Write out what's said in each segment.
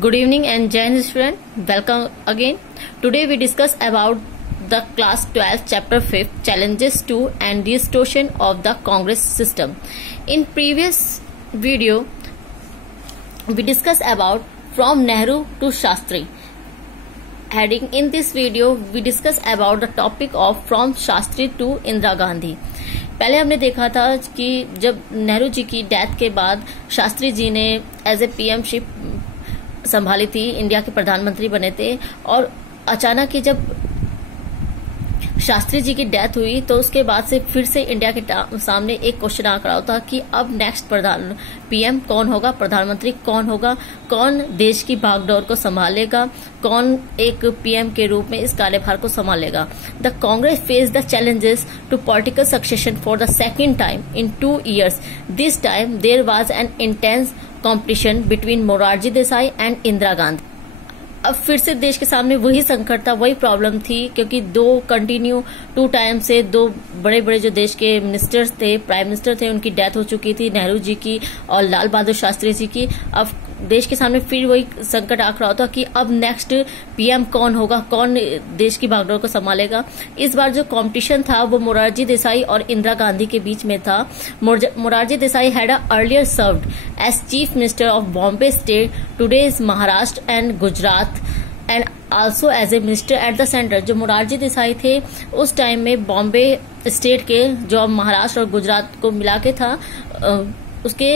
Good evening and Jai Hind student. Welcome again. Today we discuss about the class 12 chapter 5 challenges to and distortion of the Congress system. In previous video we discussed about from Nehru to Shastri. Heading in this video we discuss about the topic of from Shastri to Indira Gandhi. पहले हमने देखा था कि जब नेहरू जी की death के बाद शास्त्री जी ने एज ए पीएम शिप संभाली थी, इंडिया के प्रधानमंत्री बने थे, और अचानक ही जब शास्त्री जी की डेथ हुई तो उसके बाद से फिर से इंडिया के सामने एक क्वेश्चन आ खड़ा होता कि अब नेक्स्ट पीएम कौन होगा, प्रधानमंत्री कौन होगा, कौन देश की भागदौड़ को संभालेगा, कौन एक पीएम के रूप में इस कार्यभार को संभालेगा. The Congress face the challenges to political succession for the second time in 2 years. This time there was an intense competition between Morarji Desai and Indira Gandhi. अब फिर से देश के सामने वही संकट था, वही प्रॉब्लम थी, क्योंकि 2 टाइम से 2 बड़े बड़े जो देश के मिनिस्टर्स थे, प्राइम मिनिस्टर थे, उनकी डेथ हो चुकी थी, नेहरू जी की और लाल बहादुर शास्त्री जी की. अब देश के सामने फिर वही संकट आ खड़ा होता कि अब नेक्स्ट पीएम कौन होगा, कौन देश की भागदौड़ को संभालेगा. इस बार जो कंपटीशन था वो मोरारजी देसाई और इंदिरा गांधी के बीच में था. Morarji Desai had earlier served as chief minister of Bombay state, today's Maharashtra and Gujarat, and also as a minister at the centre. जो मोरारजी देसाई थे उस टाइम में बॉम्बे स्टेट के, जो महाराष्ट्र और गुजरात को मिला के था, उसके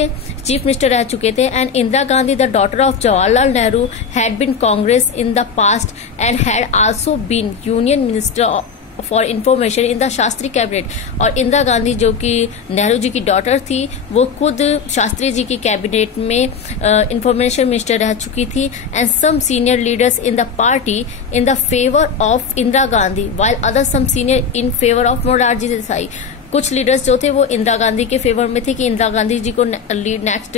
चीफ मिनिस्टर रह चुके थे. And Indira Gandhi, the daughter of Jawaharlal Nehru, had been Congress in the past and had also been union minister for information in the Shastri cabinet. और इंदिरा गांधी जो कि नेहरू जी की डॉटर थी, वो खुद शास्त्री जी की कैबिनेट में इंफॉर्मेशन मिनिस्टर रह चुकी थी. And some senior leaders in the party in the favour of Indira Gandhi, while other some senior in favour of Morarji Desai. कुछ लीडर्स जो थे वो इंदिरा गांधी के फेवर में थे कि इंदिरा गांधी जी को नेक्स्ट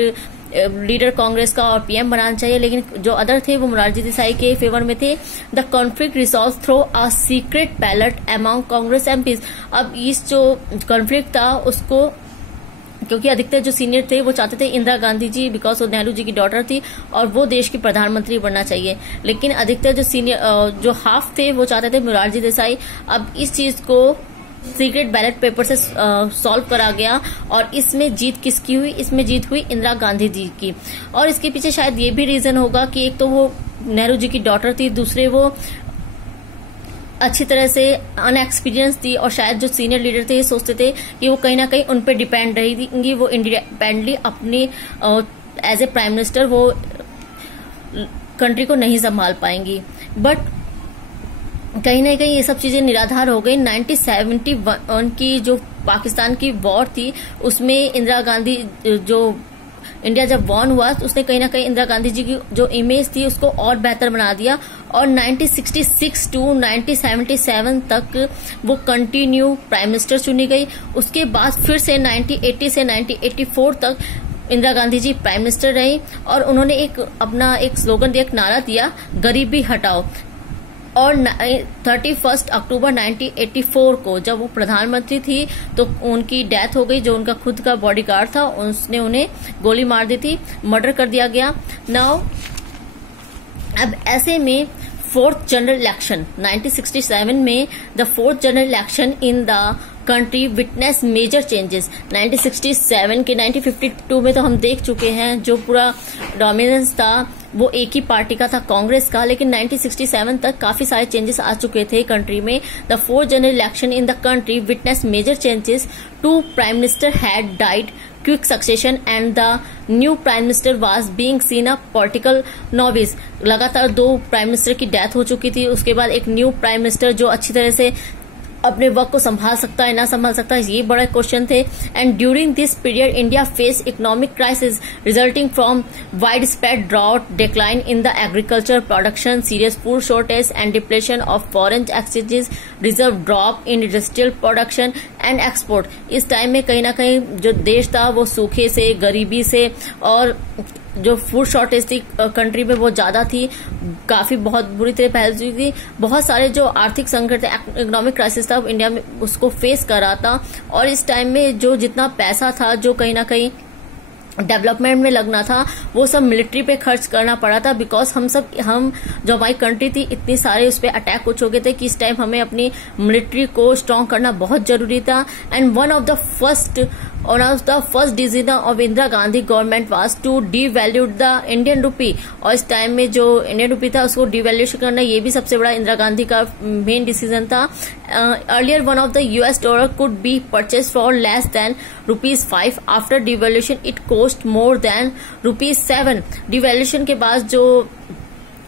लीडर कांग्रेस का और पीएम बनाना चाहिए, लेकिन जो अदर थे वो मोरारजी देसाई के फेवर में थे. The conflict resolve through a secret ballot among Congress MPs. अब इस जो कॉन्फ्लिक्ट था उसको, क्योंकि अधिकतर जो सीनियर थे वो चाहते थे इंदिरा गांधी जी, बिकॉज वो नेहरू जी की डॉटर थी और वो देश की प्रधानमंत्री बनना चाहिए, लेकिन अधिकतर जो सीनियर जो हाफ थे वो चाहते थे मोरारजी देसाई. अब इस चीज को सीक्रेट बैलेट पेपर से सॉल्व करा गया और इसमें जीत किसकी हुई? इसमें जीत हुई इंदिरा गांधी जी की. और इसके पीछे शायद ये भी रीजन होगा कि एक तो वो नेहरू जी की डॉटर थी, दूसरे वो अच्छी तरह से अनएक्सपीरियंस थी, और शायद जो सीनियर लीडर थे ये सोचते थे कि वो कहीं ना कहीं उन पर डिपेंड रहेंगी, वो इंडिपेंडेंटली अपनी एज ए प्राइम मिनिस्टर वो कंट्री को नहीं संभाल पाएंगी. बट कहीं ना कहीं ये सब चीजें निराधार हो गई. 1971 की जो पाकिस्तान की वॉर थी उसमें इंदिरा गांधी, जो इंडिया जब वॉन हुआ तो उसने कहीं ना कहीं इंदिरा गांधी जी की जो इमेज थी उसको और बेहतर बना दिया. और 1966 टू 1977 तक वो कंटिन्यू प्राइम मिनिस्टर चुनी गई. उसके बाद फिर से 1980 से 1984 तक इंदिरा गांधी जी प्राइम मिनिस्टर रही, और उन्होंने अपना एक स्लोगन दिया, एक नारा दिया, गरीबी हटाओ. और 31 अक्टूबर 1984 को जब वो प्रधानमंत्री थी तो उनकी डेथ हो गई. जो उनका खुद का बॉडीगार्ड था उसने उन्हें गोली मार दी थी, मर्डर कर दिया गया. नाउ अब ऐसे में 4th जनरल इलेक्शन 1967 में, the 4th general election in the country witness major changes. 1967 के 1952 में तो हम देख चुके हैं जो पूरा डोमिनेंस था वो एक ही पार्टी का था, कांग्रेस का, लेकिन 1967 तक काफी सारे चेंजेस आ चुके थे कंट्री में. The 4th general election in the country witness major changes. 2 prime minister had died quick succession and the new prime minister was being seen a political novice. लगातार 2 प्राइम मिनिस्टर की death हो चुकी थी. उसके बाद एक new prime minister जो अच्छी तरह से अपने वर्क को संभाल सकता है ना संभाल सकता है, ये बड़े क्वेश्चन थे. And during this period India face economic crisis resulting from wide spread drought, decline in the agriculture production, serious food shortage and depletion of foreign exchanges reserve, drop in industrial production and export. इस time में कहीं ना कहीं जो देश था वो सूखे से, गरीबी से, और जो फूड शॉर्टेज थी कंट्री में वो ज्यादा थी, काफी बहुत बुरी तरह फैल चुकी थी. बहुत सारे जो आर्थिक संकट थे, इकोनॉमिक क्राइसिस था, इंडिया में उसको फेस कर रहा था. और इस टाइम में जो जितना पैसा था जो कहीं ना कहीं डेवलपमेंट में लगना था वो सब मिलिट्री पे खर्च करना पड़ा था, बिकॉज हम जो हमारी कंट्री थी इतनी सारे उस पर अटैक हो चुके थे कि इस टाइम हमें अपनी मिलिट्री को स्ट्रांग करना बहुत जरूरी था। And one of the first decision of Indira Gandhi government was to devalue the Indian rupee. और इस टाइम में जो इंडियन रूपी था उसको डिवैल्यूएशन करना, ये भी सबसे बड़ा इंदिरा गांधी का मेन डिसीजन था। Earlier one of the US dollar could be purchase for less than ₹5। After devaluation it cost more than ₹7। Devaluation के बाद जो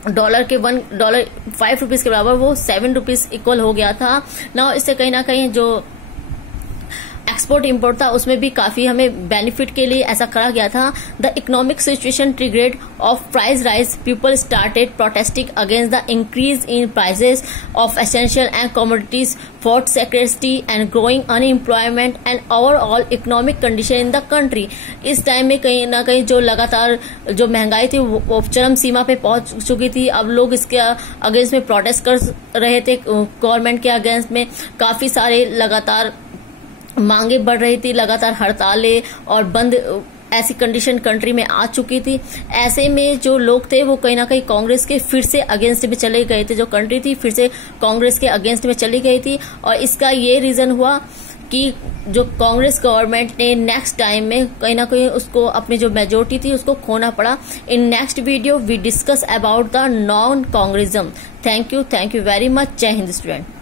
डॉलर के $1 5 के बराबर वो ₹7 इक्वल हो गया था। ना इससे कहीं ना कहीं जो एक्सपोर्ट इंपोर्ट था उसमें भी काफी हमें बेनिफिट के लिए ऐसा करा गया था। The economic situation triggered of price rise, people started protesting against the increase in prices of essential and commodities, food security and growing unemployment and overall economic condition in the country. इस time में कहीं ना कहीं जो लगातार जो महंगाई थी वो चरम सीमा पे पहुंच चुकी थी। अब लोग इसके अगेंस्ट में प्रोटेस्ट कर रहे थे, गवर्नमेंट के अगेंस्ट में काफी सारे लगातार मांगे बढ़ रही थी, लगातार हड़तालें और बंद, ऐसी कंडीशन कंट्री में आ चुकी थी। ऐसे में जो लोग थे वो कहीं ना कहीं कांग्रेस के फिर से अगेंस्ट में चले गए थे। जो कंट्री थी फिर से कांग्रेस के अगेंस्ट में चली गई थी और इसका ये रीजन हुआ कि जो कांग्रेस गवर्नमेंट ने नेक्स्ट टाइम में कहीं ना कहीं उसको अपनी जो मेजोरिटी थी उसको खोना पड़ा। In next video we discuss about the non Congressism. Thank you very much. जय हिंद स्टूडेंट।